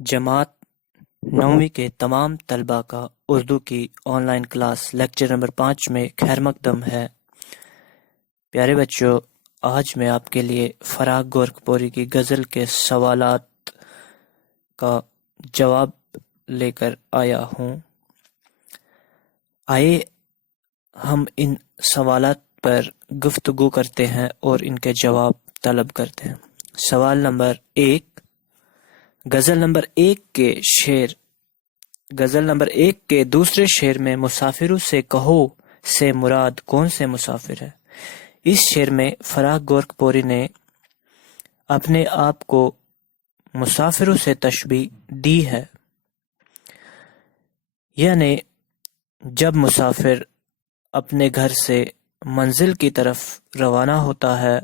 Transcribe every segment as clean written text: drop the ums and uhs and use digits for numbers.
جماعت نویں کے تمام طلباء کا اردو کی on line class lecture number 5 میں خیر مقدم ہے۔ پیارے بچوں، آج میں آپ کے لیے فراق گورکھپوری کی غزل کے سوالات کا جواب لے کر آیا ہوں۔ آئے ہم ان سوالات پر گفتگو کرتے ہیں اور ان کے جواب طلب کرتے ہیں۔ سوال نمبر 1، غزل نمبر 1 کے دوسرے شعر میں مسافروں سے کہو سے مراد کون سے مسافر ہے؟ اس شعر میں فراق گورکھپوری نے اپنے آپ کو مسافروں سے تشبیہ دی ہے، یعنی جب مسافر اپنے گھر سے منزل کی طرف روانہ ہوتا ہے،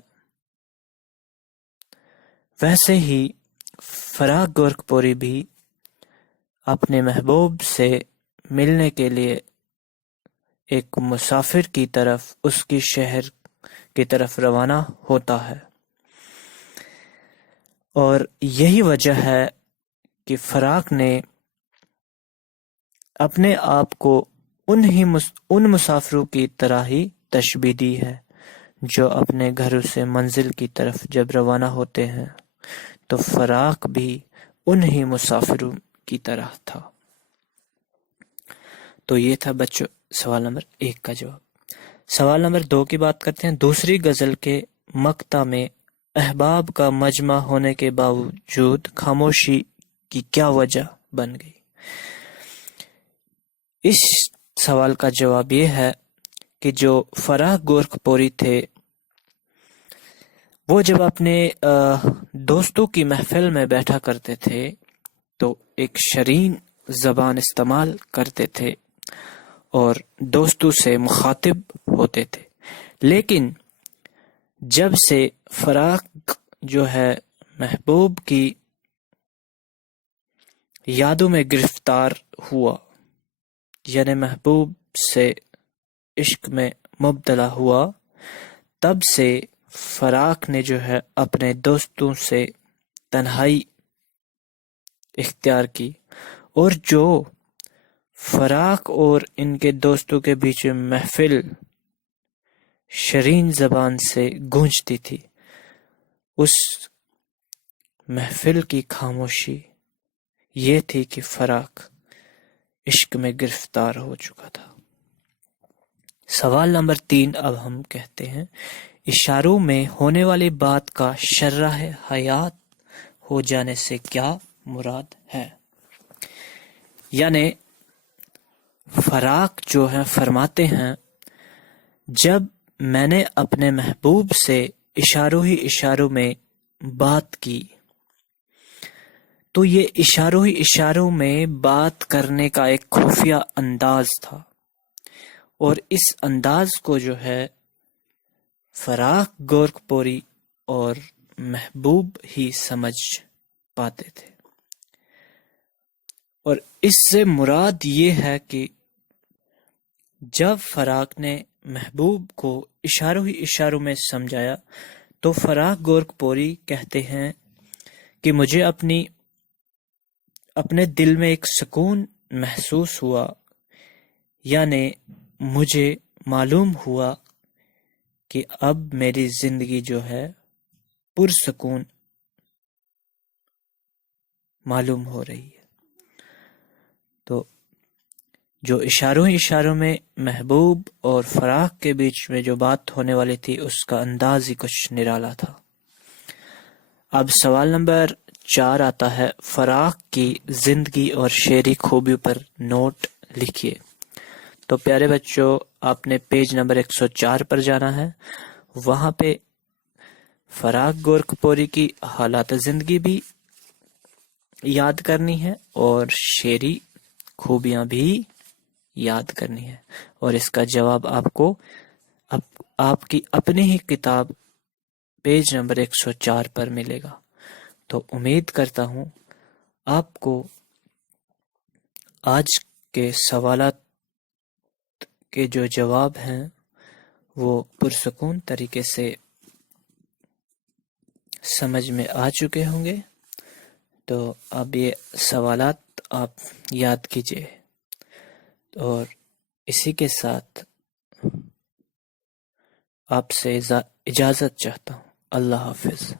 ویسے ہی فراق گورکھپوری بھی اپنے محبوب سے ملنے کے لیے ایک مسافر کی طرف، اس کی شہر کی طرف روانہ ہوتا ہے، اور یہی وجہ ہے کہ فراق نے اپنے آپ کو ان مسافروں کی طرح ہی تشبیہ دی ہے جو اپنے گھروں سے منزل کی طرف جب روانہ ہوتے ہیں، تو فراق بھی انہی مسافروں کی طرح تھا۔ تو یہ تھا بچوں سوال نمبر 1 کا جواب۔ سوال نمبر 2 کی بات کرتے ہیں۔ دوسری غزل کے مقطع میں احباب کا مجمع ہونے کے باوجود خاموشی کی کیا وجہ بن گئی؟ اس سوال کا جواب یہ ہے کہ جو فراق گورکھپوری تھے، وہ جب اپنے دوستوں کی محفل میں بیٹھا کرتے تھے تو ایک شرین زبان استعمال کرتے تھے اور دوستوں سے مخاطب ہوتے تھے، لیکن جب سے فراق جو ہے محبوب کی یادوں میں گرفتار ہوا، یعنی محبوب سے عشق میں مبتلا ہوا، تب سے فراق نے جو ہے اپنے دوستوں سے تنہائی اختیار کی، اور جو فراق اور ان کے دوستوں کے بیچ محفل شرین زبان سے گونجتی تھی، اس محفل کی خاموشی یہ تھی کہ فراق عشق میں گرفتار ہو چکا تھا۔ سوال نمبر 3 اب ہم کہتے ہیں، اشاروں میں ہونے والی بات کا شرح حیات ہو جانے سے کیا مراد ہے؟ یعنی فراق جو ہے فرماتے ہیں، جب میں نے اپنے محبوب سے اشاروں میں بات کی، تو یہ اشاروں میں بات کرنے کا ایک خفیہ انداز تھا، اور اس انداز کو جو ہے فراق گورکھپوری اور محبوب ہی سمجھ پاتے تھے، اور اس سے مراد یہ ہے کہ جب فراق نے محبوب کو اشاروں میں سمجھایا تو فراق گورکھپوری کہتے ہیں کہ مجھے اپنے دل میں ایک سکون محسوس ہوا، یعنی مجھے معلوم ہوا کہ اب میری زندگی جو ہے پرسکون معلوم ہو رہی ہے۔ تو جو اشاروں میں محبوب اور فراق کے بیچ میں جو بات ہونے والی تھی، اس کا انداز ہی کچھ نرالا تھا۔ اب سوال نمبر 4 آتا ہے، فراق کی زندگی اور شعری خوبیوں پر نوٹ لکھیے۔ تو پیارے بچوں، آپ نے پیج نمبر 104 پر جانا ہے، وہاں پہ فراق گورکھپوری کی حالات زندگی بھی یاد کرنی ہے اور شعری خوبیاں بھی یاد کرنی ہے، اور اس کا جواب آپ کو آپ کی اپنی ہی کتاب پیج نمبر 104 پر ملے گا۔ تو امید کرتا ہوں آپ کو آج کے سوالات کے جو جواب ہیں وہ پرسکون طریقے سے سمجھ میں آ چکے ہوں گے۔ تو اب یہ سوالات آپ یاد کیجئے، اور اسی کے ساتھ آپ سے اجازت چاہتا ہوں۔ اللہ حافظ۔